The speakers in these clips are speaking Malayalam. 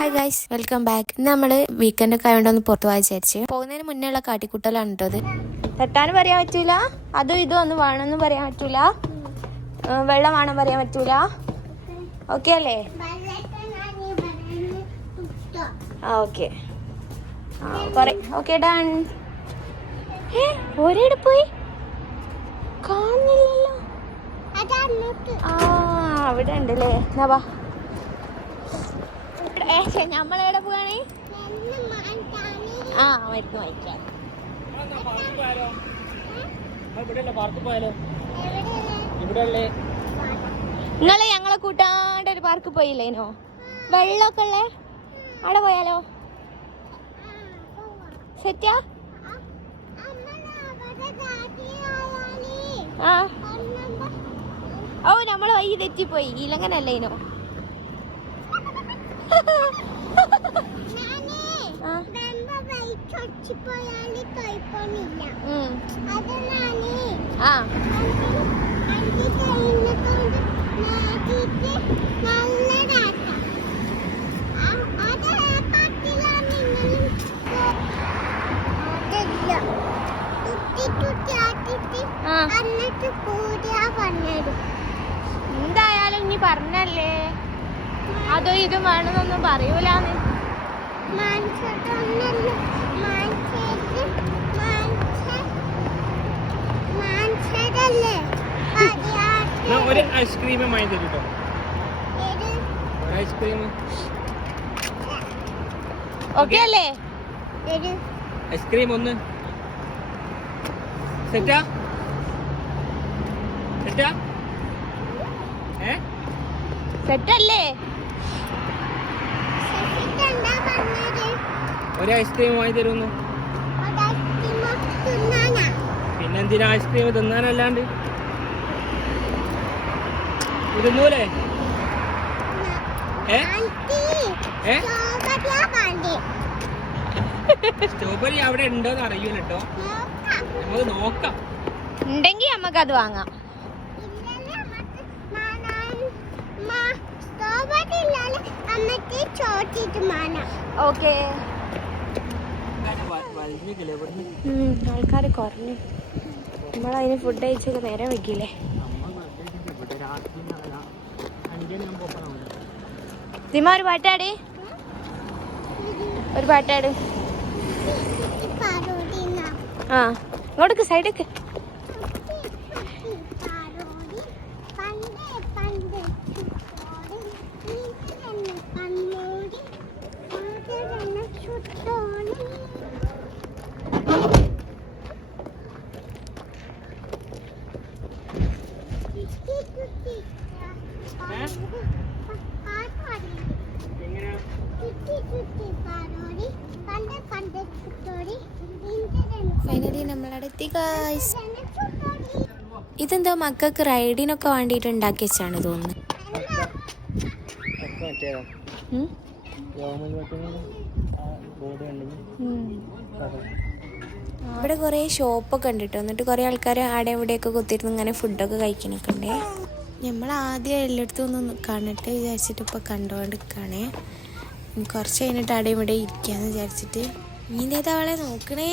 Hi guys, welcome back. ഇന്ന് നമ്മള് വീക്കെൻഡ് ഒക്കെ ആയതുകൊണ്ട് പുറത്തു പോകാൻ വിചാരിച്ചു. പോകുന്നതിന് മുന്നേ ഉള്ള കാട്ടിക്കൂട്ടലാണ് കേട്ടോ. തട്ടാനും പറയാൻ പറ്റൂല, അതും ഇതും ഒന്നും വേണമെന്ന് പറയാൻ പറ്റൂല, വെള്ളം വേണം പറയാൻ പറ്റൂല. ഓക്കെ അല്ലേ? ആ ഓക്കെ, ഓക്കെ ഡൺ. ഒരേടെ പോയി കാണുന്നില്ലല്ലോ. ആ അവിടെ ഉണ്ടല്ലേ. എന്നാ വാ, നമ്മളെവിടെ പോവാണേ? ആ മരുന്ന് വായിക്കാം. നിങ്ങളെ ഞങ്ങളെ കൂട്ടാണ്ട് ഒരു പാർക്ക് പോയില്ലേനോ? വെള്ളമൊക്കെ ഉള്ളേ അവിടെ പോയാലോ? സെറ്റാ? ആ ഓ നമ്മള് വൈകി തെറ്റിപ്പോയി. ഇലങ്ങനല്ലേനോ? എന്തായാലും ഇനി പറഞ്ഞല്ലേ, അതോ ഇതും വേണമെന്നൊന്നും പറയൂലാന്ന്. ഒരു ഐസ്ക്രീം വാങ്ങി തരും. ഐസ്ക്രീം ഓക്കെ അല്ലേ? ഐസ്ക്രീം ഒന്ന് സെറ്റാ സെറ്റാ സെറ്റല്ലേ? ഒരു ഐസ്ക്രീം വാങ്ങി തരുന്നു. പിന്നെന്തിനാ ഐസ്ക്രീം തിന്നാനല്ലാണ്ട്? ഇരുന്നൂലേ? സ്ട്രോബെറി അവിടെ ഉണ്ടോന്ന് അറിയൂല കേട്ടോ, നമുക്ക് നോക്കാം. ഉണ്ടെങ്കി നമുക്ക് അത് വാങ്ങാം. ഓക്കെ, ആൾക്കാര് കുറഞ്ഞു. നമ്മളതിന് ഫുഡ് കഴിച്ചൊക്കെ നേരെ വെക്കില്ലേ? സിമ ഒരു പാട്ടാട്, ഒരു പാട്ടാട്. ആ ഇങ്ങോട്ടേക്ക് സൈഡേക്ക്. Finally നമ്മളടുത്തി guys. ഇതെന്തോ മക്കൾക്ക് റൈഡിനൊക്കെ വേണ്ടിയിട്ട് ഉണ്ടാക്കി വെച്ചാണ് തോന്നുന്നു. ഇവിടെ കുറേ ഷോപ്പൊക്കെ ഉണ്ട് കേട്ടോ. എന്നിട്ട് കുറേ ആൾക്കാർ അവിടെ ഇവിടെയൊക്കെ കുത്തിയിരുന്ന് ഇങ്ങനെ ഫുഡൊക്കെ കഴിക്കണൊക്കെ ഉണ്ടേ. നമ്മൾ ആദ്യം എല്ലായിടത്തും ഒന്ന് കാണട്ടെ വിചാരിച്ചിട്ട് ഇപ്പോൾ കണ്ടുകൊണ്ടിരിക്കുകയാണേ. കുറച്ച് കഴിഞ്ഞിട്ട് അവിടെ ഇവിടെ ഇരിക്കാന്ന് വിചാരിച്ചിട്ട്. നീ ഇതേതാ അവളെ നോക്കണേ?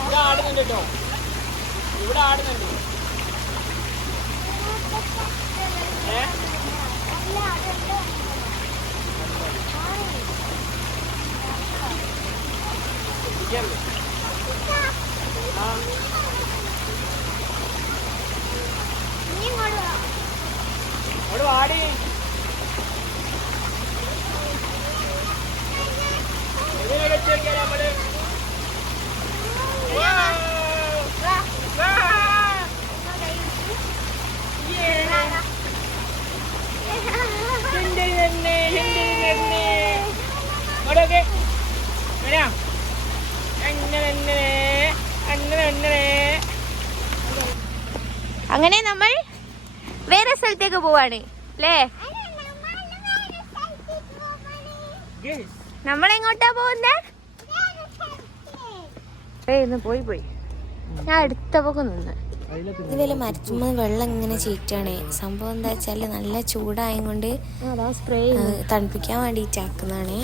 ഇവിടെ ആടുന്നുണ്ട് കേട്ടോ, ഇവിടെ ആടുന്നുണ്ട്. അവിടെ വാടി. നമ്മള് അങ്ങനെ നമ്മൾ വേറെ സ്ഥലത്തേക്ക് പോവാണ് അല്ലേ? നമ്മളെങ്ങോട്ടാ പോകുന്നേ? പോയി പോയി ഞാൻ അടുത്തപ്പൊക്കെ നിന്ന് ഇതുപോലെ മരത്തുമ്പോ വെള്ളം ഇങ്ങനെ ചീറ്റാണ്. സംഭവം എന്താ വെച്ചാല് നല്ല ചൂടായത് കൊണ്ട് സ്പ്രേ തണുപ്പിക്കാൻ വേണ്ടിട്ട് ആക്കുന്നതാണ്.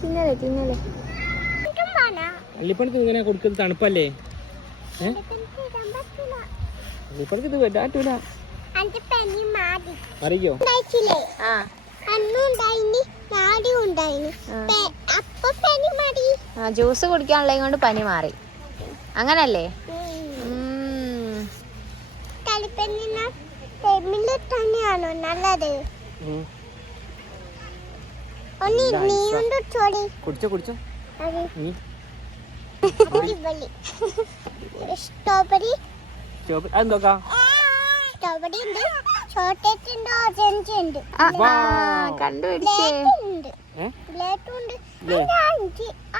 തിന്നലേ തിന്നലേ അള്ളിപ്പണിക്ക് ഇങ്ങനെ കൊടുക്കുന്നത് തണുപ്പല്ലേ? അള്ളിപ്പണിക്ക് ഇത് പറ്റൂല. അറിയോ? ജ്യൂസ് കുടിക്കാനുള്ളത് കൊണ്ട് പനി മാറി. അങ്ങനല്ലേ? തന്നെയാണോ നല്ലത്? കുടിച്ചോ കുടിച്ചോ. സ്ട്രോബെറി അതെന്തൊക്കെ? സ്ട്രോബെറി ഉണ്ട്, ചോക്ലേറ്റ് ഉണ്ട്, ഓറഞ്ച് ഉണ്ട്, കണ്ടുപിടിച്ചേ. പ്ലേറ്റും ഉണ്ട്.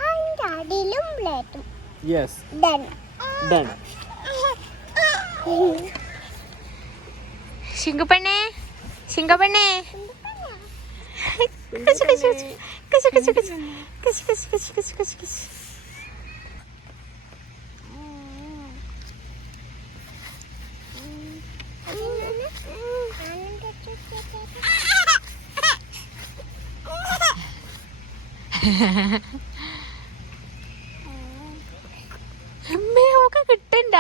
അതിന്റെ അടിയിലും പ്ലേറ്റും. ശിങ്കപ്പെണ്ണേ ശിങ്കപ്പെണ്ണേ അമ്മേ ഒക്കെ കിട്ടണ്ട.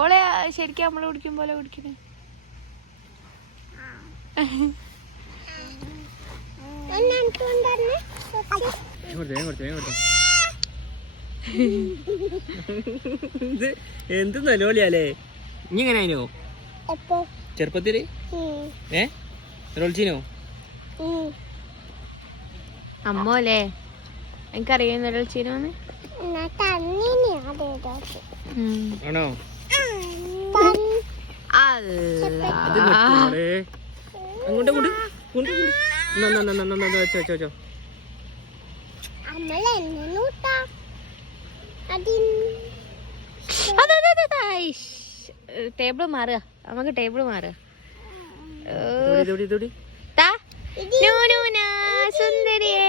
ഓളെ ശരിക്കും നമ്മള് കുടിക്കും പോലെ കുടിക്കണേ. എന്ത് നലോളിയാലേ. ഇനി എങ്ങനെയാനോ ചെറുപ്പത്തില് നലോളിച്ചിനോ? അമ്മോല്ലേ എനിക്കറിയാം നലോളിച്ചിനോന്ന്. ആണോ? അങ്ങോട്ട് ടേബിള് മാറുക. നമുക്ക് ടേബിള് മാറുക. സുന്ദരിയേ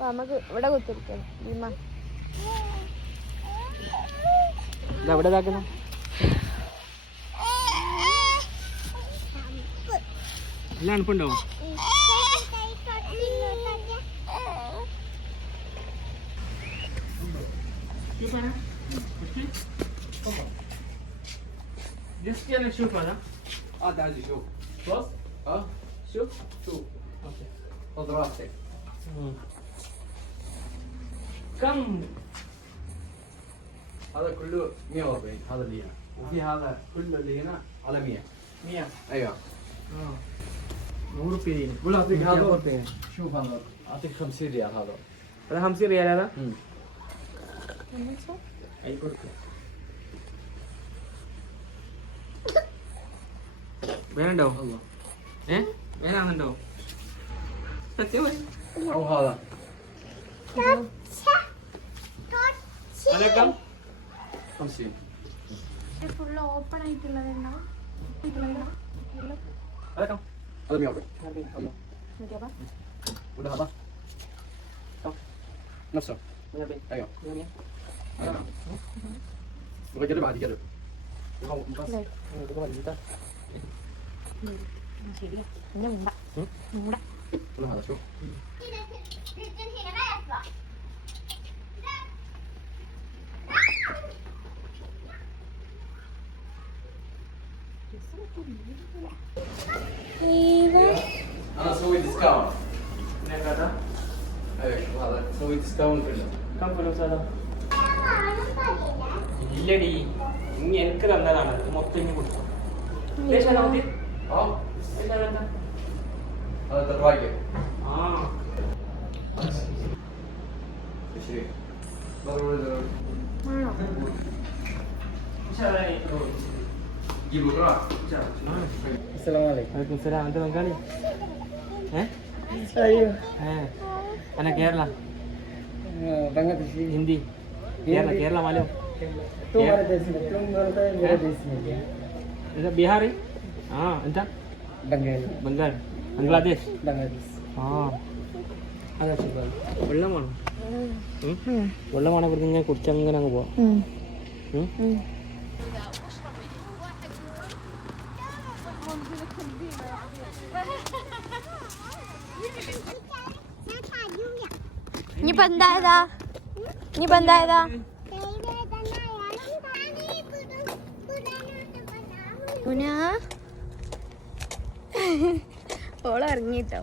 നമുക്ക് ഇവിടെ കുത്തിരിക്കാം. എവിടെ ഇതാക്കുന്ന എല്ലാം അണുപ്പുണ്ടോ? Just gerne شوف هذا. تعالي شوف. بص. شوف. اوكي. خذ راحتك. كم؟ هذا كله 140 هذا اللي هنا. وفي هذا كله اللي هنا على 100. 100. ايوه. 100 ريال. قول اعطيك هذا. شوف هذا اعطيك 50 ريال هذا. هذا 50 ريال هذا؟ اي കൊടുക്ക്. വേണോ? വേണമെന്നുണ്ടോ? സത്യം او هذا. هذا كم؟ 50. ഫുള്ള് ഓപ്പൺ ആയിട്ടുള്ളതുണ്ടാവും. هذا كم؟ هذا 140. ولا هذا؟ كم؟ نفسه. 140. ايوه. بغى يجرب عادي يجرب. ശരിയാ എന്നെ മുണ്ട മുണ്ട. ولا هذا شوف. انا اسوي ديسكاونت. هذا ايوه شوف هذا اسوي ديسكاونت كله. كم فلوس هذا؟ ഇല്ലടി ഇനി എനിക്ക് തന്നതാണ്. ഇത് മൊത്തം ഇനി കൊടുക്കും. ليش هذا مدير؟ ليش هذا انت؟ هذا دراجة. اه 20. ضروري. ആണോ? Assalamualaikum. Antum Bengali? Anak Kerala? Bangladesh. Hindi? Kerala मालूम? तुम्हारे देश में तुम बोलते हो मेरे देश में क्या Itu Bihar ya? Entah? Bengal Bangladesh? Bangladesh അതാ സുഖം. വെള്ളമാണോ? വെള്ളമാണ് ഇവിടുന്ന് ഇങ്ങനെ കുടിച്ചങ്ങനെ അങ്ങ് പോവാം. ഇനിയിപ്പോ എന്തായതാ? ഓള് ഇറങ്ങിട്ടോ.